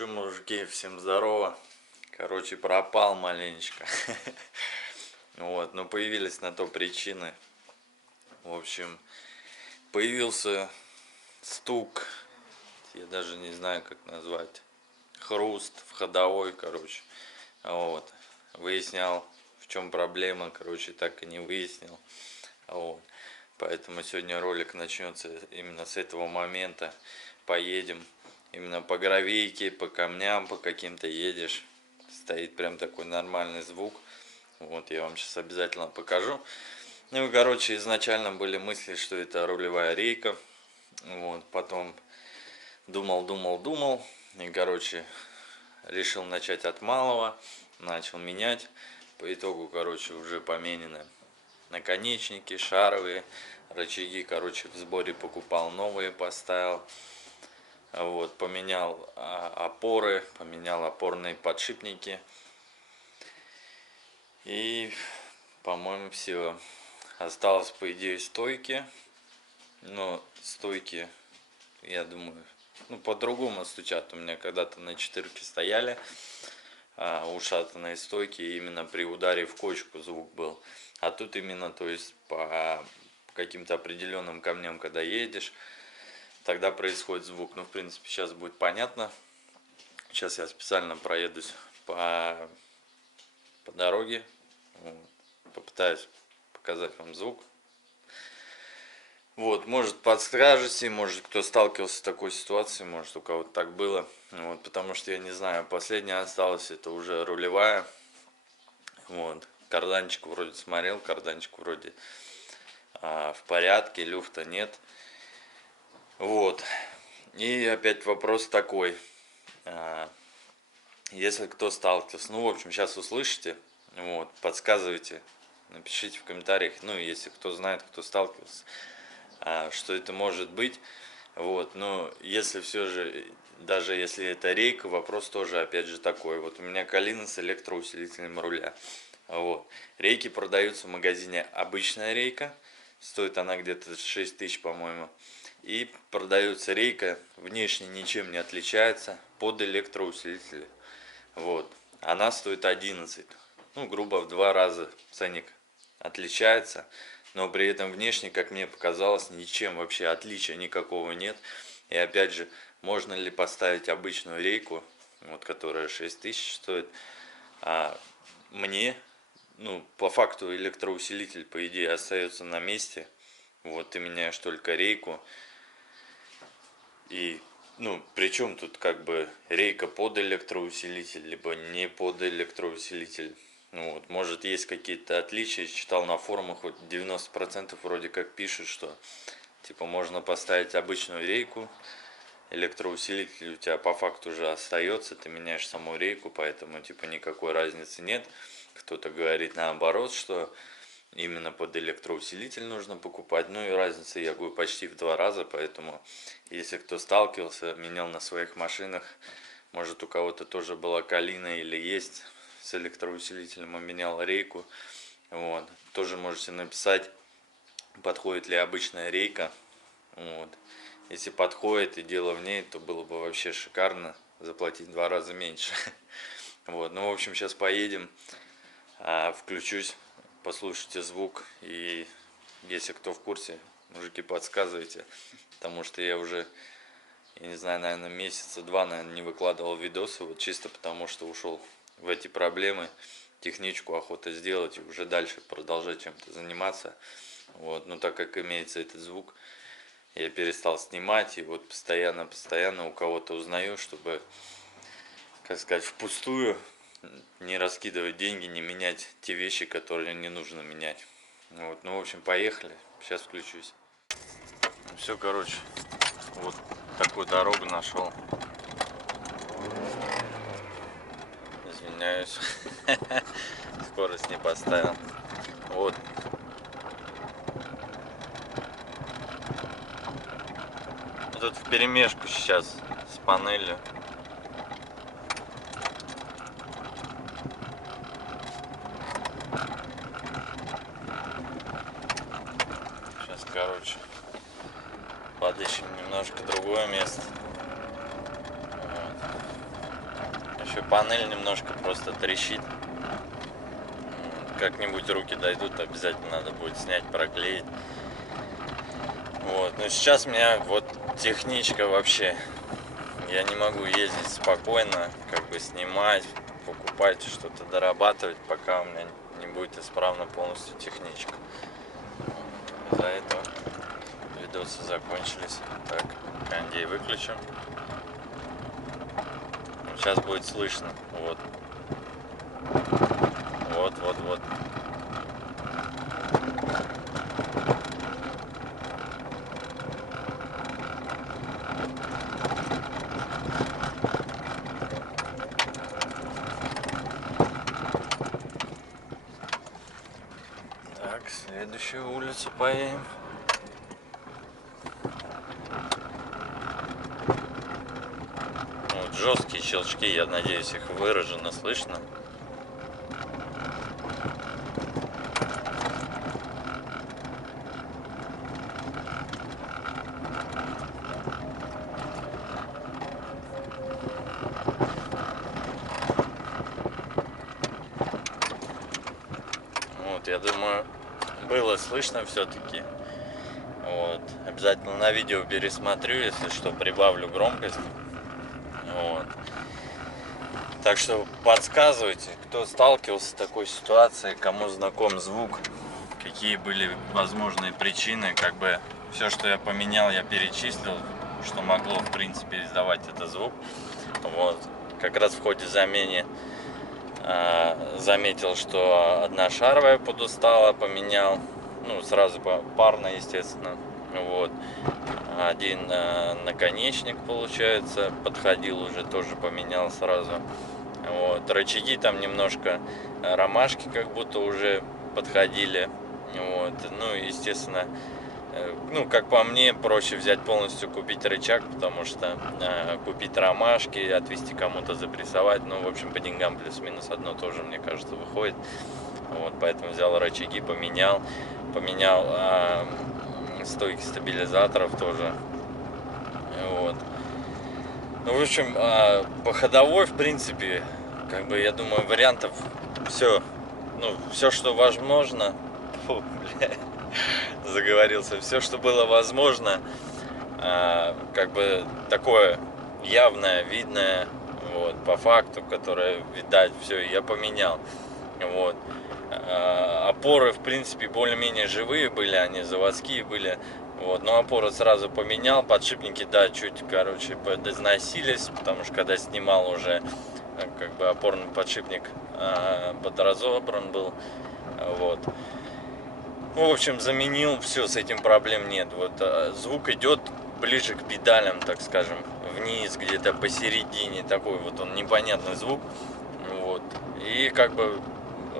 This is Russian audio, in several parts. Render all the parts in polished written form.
Че, мужики, всем здорово. Короче, пропал маленечко. Вот, но появились на то причины. В общем, появился стук, я даже не знаю, как назвать, хруст в ходовой, короче. Вот, выяснял, в чем проблема, короче, так и не выяснил. Вот, поэтому сегодня ролик начнется именно с этого момента. Поедем именно по гравийке, по камням, по каким-то едешь. Стоит прям такой нормальный звук. Вот, я вам сейчас обязательно покажу. Ну и, короче, изначально были мысли, что это рулевая рейка. Вот, потом думал. И, короче, решил начать от малого. Начал менять. По итогу, короче, уже поменены наконечники, шаровые, рычаги, короче, в сборе покупал новые, поставил. Вот, поменял опоры, поменял опорные подшипники. И, по-моему, все. Осталось, по идее, стойки. Но стойки, я думаю, по-другому стучат. У меня когда-то на 4-ке стояли ушатанные стойки. И именно при ударе в кочку звук был. А тут именно, то есть, по каким-то определенным камням, когда едешь, тогда происходит звук. Ну, в принципе, сейчас будет понятно. Сейчас я специально проедусь по дороге. Попытаюсь показать вам звук. Вот, может, подскажете, может, кто сталкивался с такой ситуацией, может, у кого-то так было. Вот, потому что я не знаю, последняя осталась, это уже рулевая. Вот, карданчик вроде смотрел, карданчик вроде в порядке, люфта нет. Вот, и опять вопрос такой. Если кто сталкивался, ну, в общем, сейчас услышите, вот, подсказывайте, напишите в комментариях, ну, если кто знает, кто сталкивался, что это может быть. Вот, но если все же, даже если это рейка, вопрос тоже, опять же, такой. Вот у меня Калина с электроусилителем руля. Вот, рейки продаются в магазине обычная рейка, стоит она где-то 6 тысяч, по-моему. И продается рейка, внешне ничем не отличается, под электроусилитель. Вот, она стоит 11. Ну, грубо в 2 раза ценник отличается. Но при этом внешне, как мне показалось, ничем вообще отличия никакого нет. И опять же, можно ли поставить обычную рейку, вот, которая 6 тысяч стоит, мне, ну, по факту электроусилитель, по идее, остается на месте. Вот, ты меняешь только рейку. И, ну, причем тут как бы рейка под электроусилитель, либо не под электроусилитель. Ну, вот, может, есть какие-то отличия. Читал на форумах, вот 90% вроде как пишут, что типа можно поставить обычную рейку, электроусилитель у тебя по факту уже остается, ты меняешь саму рейку, поэтому типа никакой разницы нет. Кто-то говорит наоборот, что именно под электроусилитель нужно покупать. Ну и разница, я говорю, почти в 2 раза, поэтому если кто сталкивался, менял на своих машинах, может, у кого-то тоже была Калина или есть с электроусилителем, и менял рейку, вот, тоже можете написать, подходит ли обычная рейка. Вот, если подходит и дело в ней, то было бы вообще шикарно заплатить в 2 раза меньше. Вот, ну, в общем, сейчас поедем, включусь, послушайте звук, и если кто в курсе, мужики, подсказывайте, потому что я уже, я не знаю, наверное, месяца 2, наверное, не выкладывал видосы, вот чисто потому что ушел в эти проблемы, техничку охота сделать и уже дальше продолжать чем-то заниматься. Вот, но так как имеется этот звук, я перестал снимать, и вот постоянно у кого-то узнаю, чтобы, как сказать, впустую не раскидывать деньги, не менять те вещи, которые не нужно менять. Вот, ну, в общем, поехали, сейчас включусь. Ну, все, короче, вот такую дорогу нашел. Извиняюсь, скорость не поставил. Вот. Тут вперемешку сейчас с панелью. Сейчас, короче, подыщем немножко другое место. Вот. панель немножко просто трещит. Как-нибудь руки дойдут, обязательно надо будет снять, проклеить. Вот. Но сейчас у меня вот техничка вообще. Я не могу ездить спокойно, как бы снимать, покупать, что-то дорабатывать, пока у меня не будет исправна полностью техничка. Из-за этого видосы закончились. Так, кондей выключим. Сейчас будет слышно. Вот. Вот. Так, следующую улицу поедем. Вот жесткие щелчки, я надеюсь, их выраженно слышно. Вот, я думаю, было слышно все-таки. Вот. Обязательно на видео пересмотрю, если что, прибавлю громкость. Вот. Так что подсказывайте, кто сталкивался с такой ситуацией, кому знаком звук, какие были возможные причины. Как бы все, что я поменял, я перечислил, что могло в принципе издавать этот звук. Вот. Как раз в ходе замены заметил, что одна шаровая подустала, поменял, ну сразу парно, естественно. Вот. Один наконечник, получается, подходил уже, тоже поменял сразу. Вот. Рычаги там немножко ромашки как будто уже подходили. Вот. Ну, естественно, ну, как по мне, проще взять полностью, купить рычаг, потому что купить ромашки, отвезти кому-то, запрессовать, ну, в общем, по деньгам плюс-минус одно тоже, мне кажется, выходит. Вот, поэтому взял рычаги, поменял стойки стабилизаторов тоже. Вот. Ну, в общем, по ходовой, в принципе, как бы, я думаю, вариантов все, ну, все, что возможно. Фу, бля, заговорился. Все, что было возможно, как бы такое явное, видное, вот, по факту, которое, видать, все, я поменял. Вот. Опоры, в принципе, более-менее живые были, они заводские были. Вот, но опоры сразу поменял, подшипники, да, чуть, короче, подизносились, потому что когда снимал уже, как бы опорный подшипник подразобран был. Вот. Ну, в общем, заменил, все, с этим проблем нет. Вот звук идет ближе к педалям, так скажем, вниз, где-то посередине, такой вот он непонятный звук. Вот. И как бы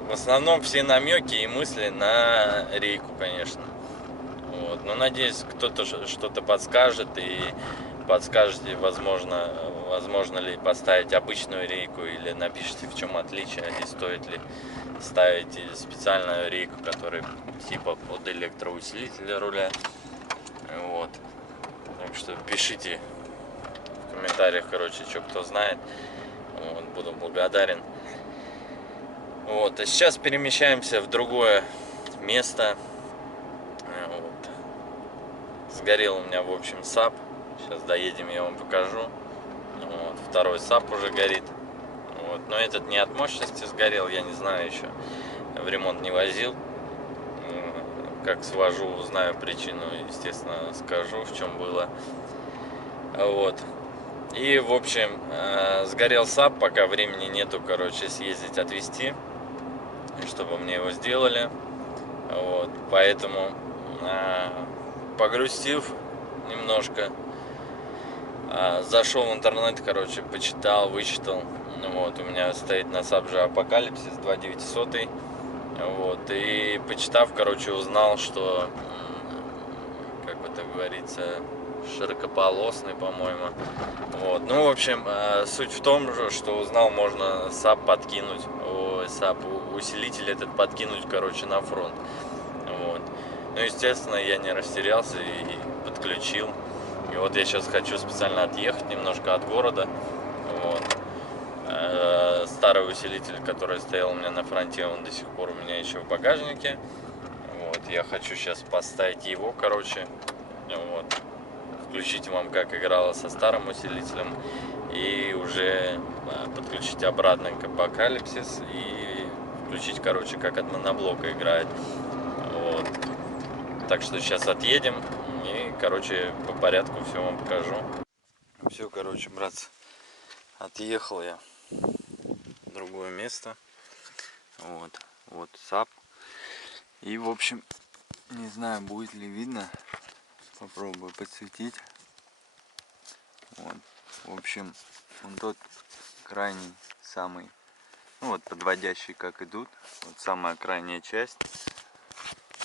в основном все намеки и мысли на рейку, конечно. Вот. Но надеюсь, кто-то что-то подскажет, и подскажете, возможно ли поставить обычную рейку, или напишите, в чем отличие, и стоит ли ставить специальную рейку, которая типа под электроусилитель руля. Вот. Так что пишите в комментариях, короче, что кто знает. Вот, буду благодарен. Вот. А сейчас перемещаемся в другое место. Вот. Сгорел у меня, в общем, САП. Сейчас доедем, я вам покажу. Вот. Второй САП уже горит. Вот. Но этот не от мощности сгорел, я не знаю еще. В ремонт не возил. Как свожу, узнаю причину, естественно, скажу, в чем было. Вот. И, в общем, сгорел САП, пока времени нету, короче, съездить отвезти, чтобы мне его сделали. Вот. Поэтому, погрустив немножко, зашел в интернет, короче, почитал, вычитал. Вот. У меня стоит на САП же Апокалипсис 2900. Вот. И почитав, короче, узнал, что, как бы так говорится, широкополосный, по-моему. Вот. Ну, в общем, суть в том, что узнал, можно САП подкинуть, САП усилитель этот подкинуть, короче, на фронт. Вот. Ну, естественно, я не растерялся и подключил. И вот я сейчас хочу специально отъехать немножко от города. Вот. старый усилитель, который стоял у меня на фронте, он до сих пор у меня еще в багажнике. Вот, я хочу сейчас поставить его, короче, вот, включить вам, как играла со старым усилителем, и уже подключить обратно к Апокалипсис и включить, короче, как от моноблока играет. Вот. Так что сейчас отъедем и, короче, по порядку все вам покажу. Все, короче, братцы, отъехал я в другое место. Вот САП. И, в общем, не знаю, будет ли видно. Попробую подсветить. Вот. В общем, он тот крайний, самый, ну вот, подводящий, как идут. Вот самая крайняя часть.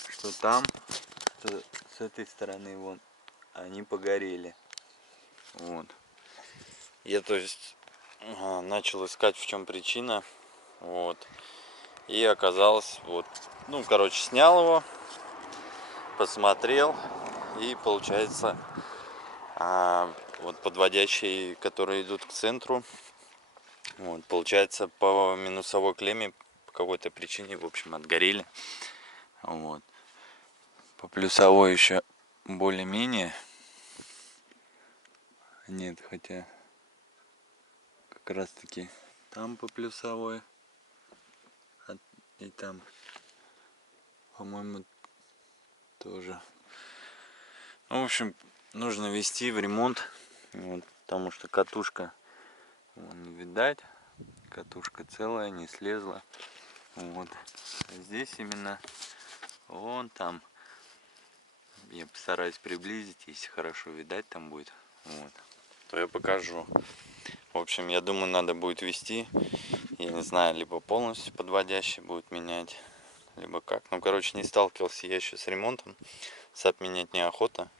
Что там, что с этой стороны, вон, они погорели. Вот. Я, то есть, начал искать, в чем причина. Вот. И оказалось, вот, ну, короче, снял его, посмотрел, и получается, вот подводящие, которые идут к центру, вот, получается, по минусовой клемме по какой-то причине, в общем, отгорели. Вот. По плюсовой еще более-менее. Нет, хотя как раз таки там по плюсовой. И там, по-моему, тоже. Ну, в общем, нужно вести в ремонт. Вот, потому что катушка, вон, видать, катушка целая, не слезла. Вот. А здесь именно вон там. Я постараюсь приблизить, если хорошо видать там будет. Вот. То я покажу. В общем, я думаю, надо будет вести. Я не знаю, либо полностью подводящий будет менять, либо как. Ну, короче, не сталкивался я еще с ремонтом. САП менять неохота.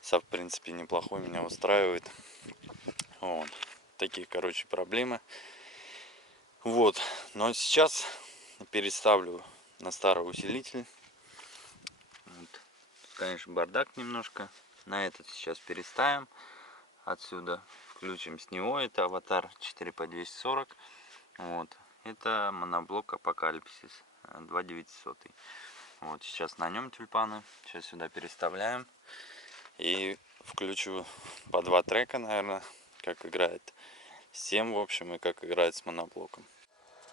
САП, в принципе, неплохой, меня устраивает. Вот. Такие, короче, проблемы. Вот. Но сейчас переставлю на старый усилитель. Вот. Конечно, бардак немножко. На этот сейчас переставим. Отсюда включим с него. Это аватар 4P240. Вот. Это моноблок Апокалипсис 2900. Вот. Сейчас на нем тюльпаны. Сейчас сюда переставляем. И включу по 2 трека, наверное, как играет 7, в общем, и как играет с моноблоком.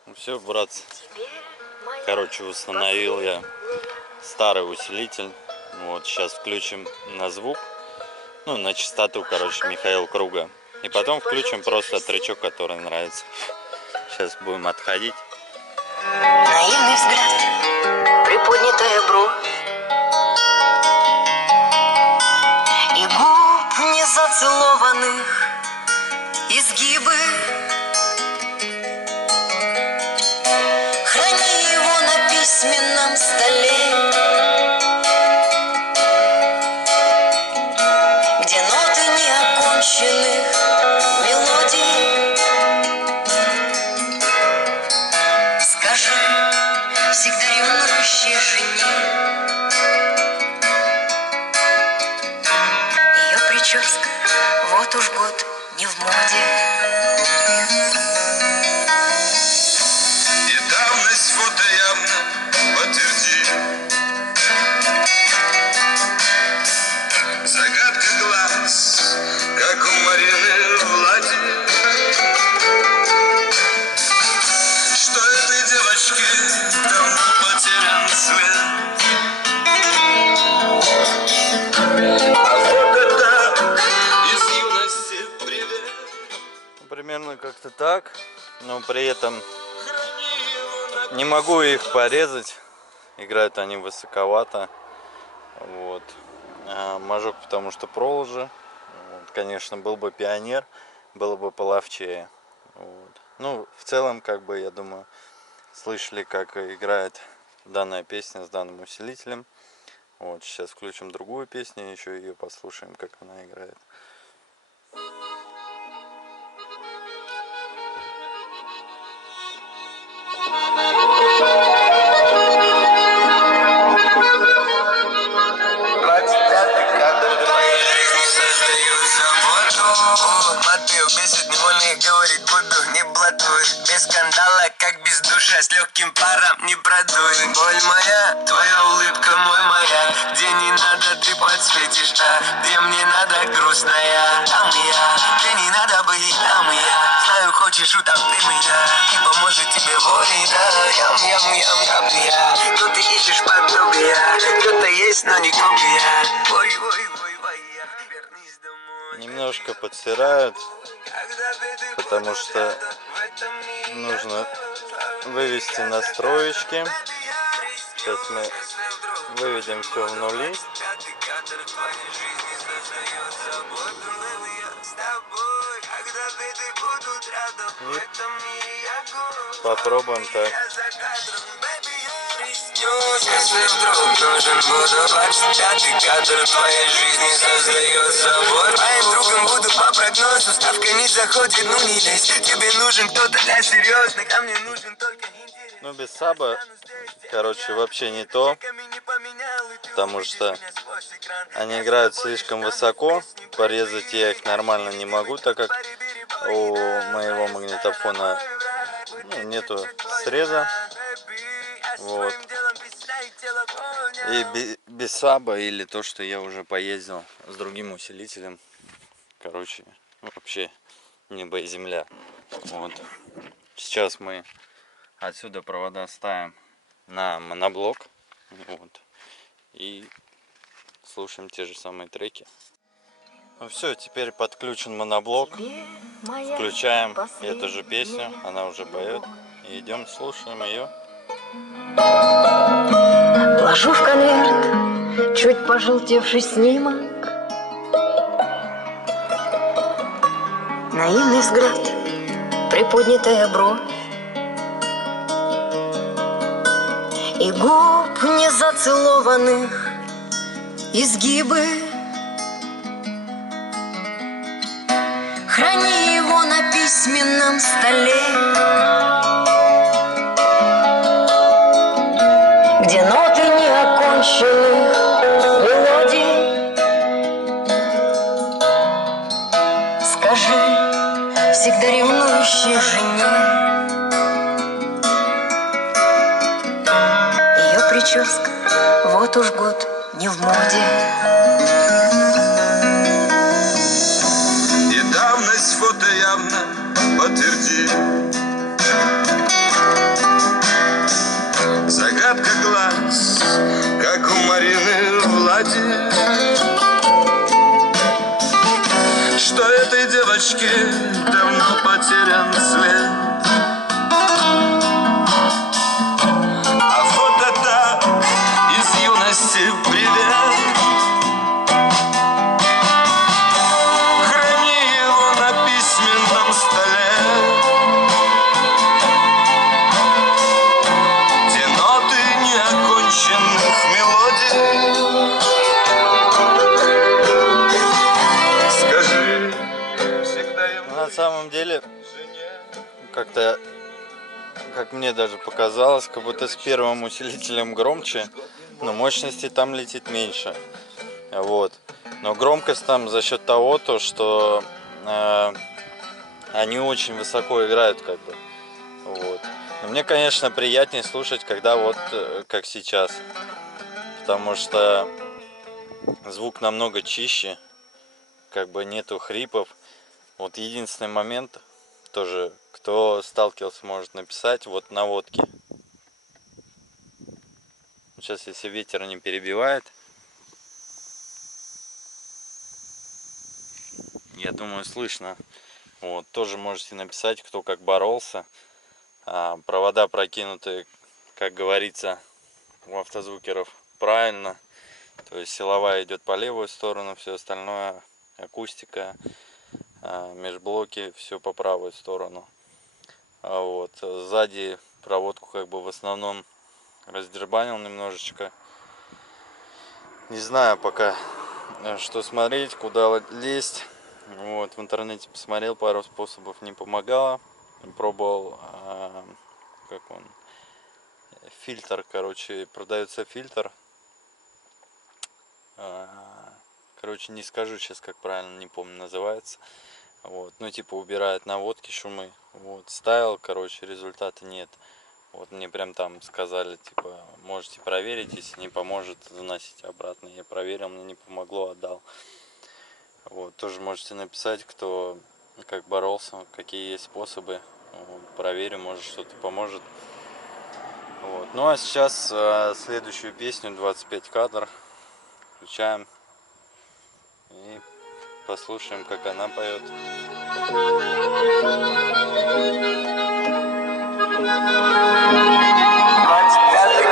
Ну все, братцы. Короче, установил я старый усилитель. Вот, сейчас включим на звук. Ну, на частоту, короче, Михаил Круга. И потом включим просто тречок, который нравится. Сейчас будем отходить. Наивный взгляд, приподнятая бровь, и губ незацелованных изгибы. Храни его на письменном столе, где ноты неоконченных мелодий. Скажи всегда ревнующей жене, ее прическа вот уж год не в моде. И давность фото явно подтвердит. Загадка глаз, как у Марины Влади. Что этой девочке давно потерян след. А фото из юности привет. Примерно как-то так. Но при этом не могу их порезать. Играют они высоковато. Вот. Мажок, потому что проложи. Вот. Конечно, был бы пионер, было бы половчее. Вот. Ну, в целом, как бы, я думаю, слышали, как играет данная песня с данным усилителем. Вот. Сейчас включим другую песню, еще ее послушаем, как она играет. Бесит, невольно говорить буду, не блатую, без скандала. тело, как без душа, с легким паром не продуй. Боль моя, твоя улыбка, мой маяк. Где не надо, ты подсветишь, а где мне надо, грустная. Там я, где не надо быть, там я. Знаю, хочешь, утопи меня, и поможет тебе воля, да. Ям, я. Но ты ищешь подобия, кто-то есть, но не копия. Ой, вернись домой. Немножко подсирают, потому что нужно вывести настроечки. Сейчас мы выведем все в нули. И попробуем так. Если вдруг нужен буду 25-й кадр твоей жизни создает собой. Твоим другом буду по прогнозу, ставка не заходит, ну не лезь. Тебе нужен кто-то для серьезных, а мне нужен только интерес. Ну без саба, короче, вообще не то, потому что они играют слишком высоко, порезать я их нормально не могу, так как у моего магнитофона нету среза. Вот. И без саба или то, что я уже поездил с другим усилителем, короче, вообще небо и земля. Вот. Сейчас мы отсюда провода ставим на моноблок, вот, и слушаем те же самые треки. Ну все, теперь подключен моноблок, включаем эту же песню, она уже поет, и идем слушаем ее. Ложу в конверт чуть пожелтевший снимок, наивный взгляд, приподнятая бровь, и губ незацелованных изгибы. Храни его на письменном столе, где ноты неоконченных мелодий. Скажи всегда ревнующей жене, ее прическа вот уж год не в моде. И давность фото явно подтвердит. Загадка глаз, как у Марины Влади. Что этой девочке давно потерян след. А фото так из юности привет. Храни его на письменном столе. Те ноты неоконченных мелодий. Скажи всегда ему. На самом деле, как-то, как мне даже показалось, как будто с первым усилителем громче, но мощности там летит меньше. Вот. Но громкость там за счет того, что они очень высоко играют, как бы. Вот. Но мне, конечно, приятнее слушать, когда вот как сейчас, потому что звук намного чище, как бы нету хрипов. Вот единственный момент, тоже, кто сталкивался, может написать, вот наводки. Сейчас, если ветер не перебивает, я думаю, слышно. Вот, тоже можете написать, кто как боролся. Провода прокинуты, как говорится, у автозвукеров правильно. То есть силовая идет по левую сторону, все остальное акустика, межблоки, все по правую сторону. Вот. Сзади проводку как бы в основном раздербанил немножечко. Не знаю пока, что смотреть, куда лезть. Вот, в интернете посмотрел, пару способов, не помогало. Пробовал, как он, фильтр, короче, продается фильтр. Короче, не скажу сейчас, как правильно, не помню, называется. Вот, ну типа убирает наводки, шумы. Вот, ставил, короче, результата нет. Вот мне прям там сказали, типа, можете проверить, если не поможет, заносите обратно. Я проверил, мне не помогло, отдал. Вот, тоже можете написать, кто как боролся, какие есть способы. Вот, проверю, может что-то поможет. Вот. Ну а сейчас следующую песню 25 кадр включаем и послушаем, как она поет.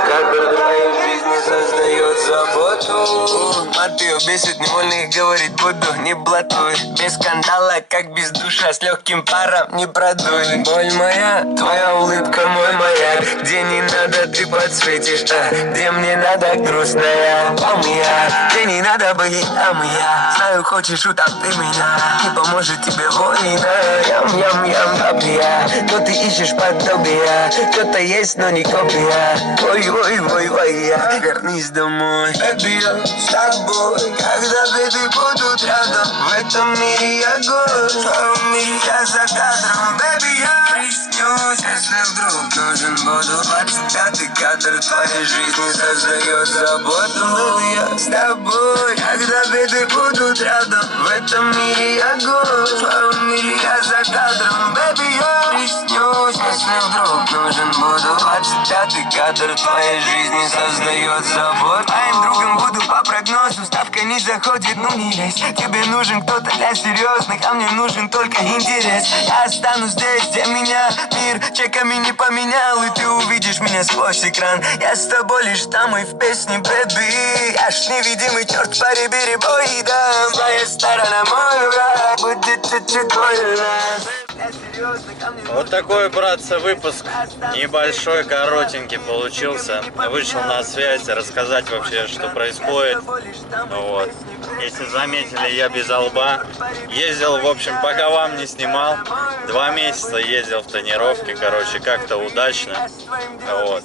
Кадр твоей жизни создает заботу. Мат ее бесит, невольно говорить буду. Не блатуй, без скандала, как без душа. С легким паром не продуй. Боль моя, твоя улыбка мой маяк. Где не надо, ты подсветишь, где мне надо, грустная. Там я, где не надо быть, там я. Знаю, хочешь, утопи меня. Не поможет тебе война. Ям-ям-ям, топ я. Но ты ищешь подобия. Кто-то есть, но не копия. Ой-ой-ой-ой, я вернись домой. Baby, я с тобой. Когда беды будут рядом, в этом мире я гость. В твоем мире я за кадром. Baby, я приснюсь, если вдруг нужен буду. 25-й кадр твоей жизни создает заботу. Baby, я с тобой. Когда беды будут рядом, в этом мире я гость. В твоем мире я за кадром. Baby, я приснюсь, если вдруг нужен буду. 25-й кадр твоей жизни создает забот. Твоим другом буду по прогнозу. Ставка не заходит, ну не лезь. Тебе нужен кто-то для серьезных, а мне нужен только интерес. Я останусь здесь, где меня мир чеками не поменял. И ты увидишь меня сквозь экран. Я с тобой лишь там и в песне, бэби. Я ж невидимый черт по ребой, да. Твоя сторона мой враг. Будет чуть-чуть больно. Вот такой, братцы, выпуск небольшой, коротенький получился. Вышел на связь, рассказать вообще, что происходит. Вот. Если заметили, я без лба. Ездил, в общем, пока вам не снимал. 2 месяца ездил в тренировке, короче, как-то удачно. Вот.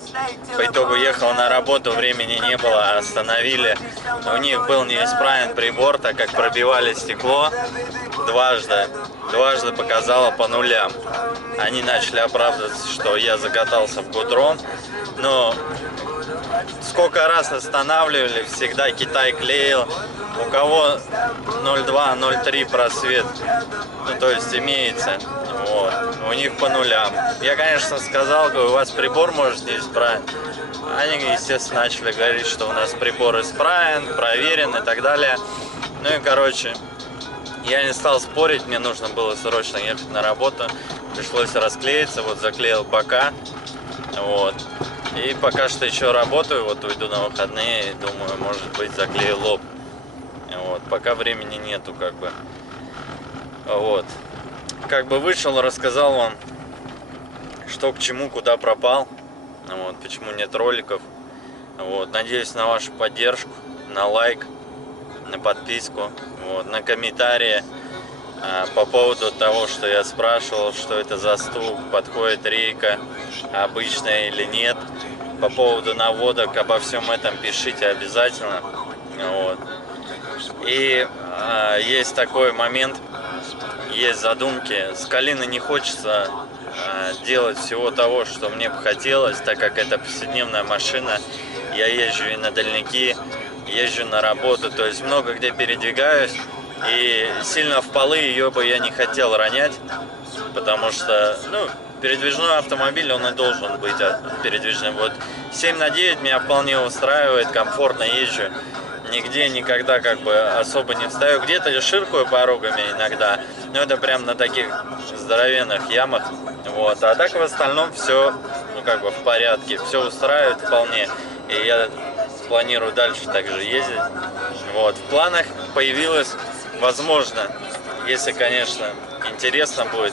По итогу ехал на работу, времени не было, остановили. У них был неисправен прибор, так как пробивали стекло дважды показало по нулям. Они начали оправдываться, что я закатался в гудрон. Но сколько раз останавливали, всегда Китай клеил. У кого 0,2, 0,3 просвет, ну то есть имеется, вот, у них по нулям. Я, конечно, сказал, говорю, у вас прибор может не исправен. Они, естественно, начали говорить, что у нас прибор исправен, проверен и так далее. Ну и, короче, я не стал спорить, мне нужно было срочно ехать на работу. Пришлось расклеиться, вот заклеил бока. Вот. И пока что еще работаю, вот уйду на выходные, думаю, может быть, заклею лоб. Вот. Пока времени нету, как бы. Вот. Как бы вышел, рассказал вам, что к чему, куда пропал. Вот. Почему нет роликов. Вот. Надеюсь на вашу поддержку, на лайк, на подписку, вот, на комментарии по поводу того, что я спрашивал, что это за стук, подходит рейка, обычная или нет. По поводу наводок, обо всем этом пишите обязательно. Вот. И есть такой момент, есть задумки. С Калины не хочется делать всего того, что мне бы хотелось, так как это повседневная машина. Я езжу и на дальники, езжу на работу, то есть много где передвигаюсь. И сильно в полы ее бы я не хотел ронять, потому что, ну, передвижной автомобиль, он и должен быть передвижным. Вот 7/9 меня вполне устраивает, комфортно езжу. Нигде никогда как бы особо не встаю. Где-то я ширкаю порогами иногда, но это прям на таких здоровенных ямах. Вот. А так в остальном все, ну, как бы в порядке, все устраивает вполне. И я планирую дальше также ездить. Вот. В планах появилось, возможно, если, конечно, интересно будет,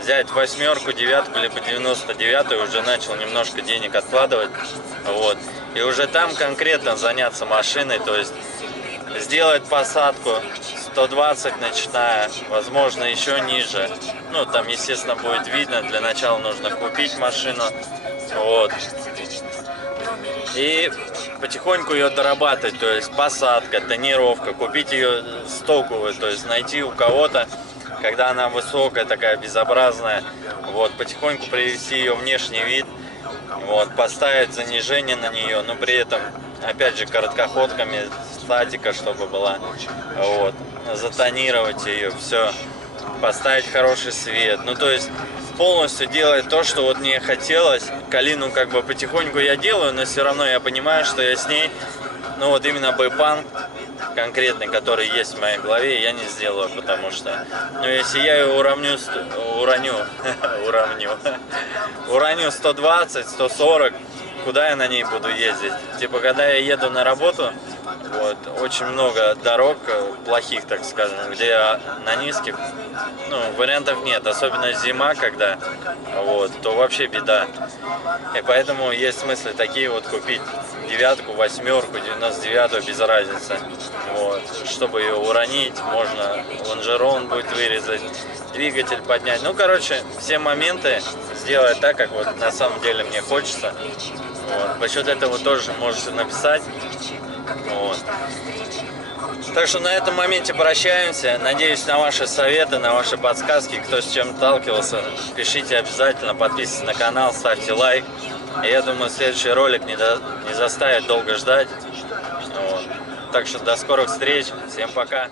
взять 8-ку, 9-ку, либо 99-ю, уже начал немножко денег откладывать. Вот. И уже там конкретно заняться машиной, то есть сделать посадку 120 начиная, возможно, еще ниже. Ну, там, естественно, будет видно. Для начала нужно купить машину. Вот. И потихоньку ее дорабатывать, то есть посадка, тонировка, купить ее стоковую, то есть найти у кого-то когда она высокая, такая безобразная, вот, потихоньку привести ее внешний вид, вот, поставить занижение на нее, но при этом, опять же, короткоходками, статика, чтобы была, вот, затонировать ее, все, поставить хороший свет, ну, то есть полностью делать то, что вот мне хотелось. Калину как бы потихоньку я делаю, но все равно я понимаю, что я с ней, ну, вот именно бэйпанк конкретный, который есть в моей голове, я не сделаю, потому что, ну, если я ее уроню 120, 140, куда я на ней буду ездить? Типа, когда я еду на работу, вот, очень много дорог плохих, так скажем, где на низких, ну, вариантов нет, особенно зима, когда, вот, то вообще беда. И поэтому есть смысл такие вот купить девятку, восьмерку, 99-ю, без разницы. Вот, чтобы ее уронить, можно лонжерон будет вырезать, двигатель поднять. Ну, короче, все моменты сделать так, как вот на самом деле мне хочется. Вот. По счету этого тоже можете написать. Вот. Так что на этом моменте прощаемся. Надеюсь на ваши советы, на ваши подсказки. Кто с чем сталкивался, пишите обязательно, подписывайтесь на канал, ставьте лайк. И я думаю, следующий ролик не заставит долго ждать. Вот. Так что до скорых встреч. Всем пока.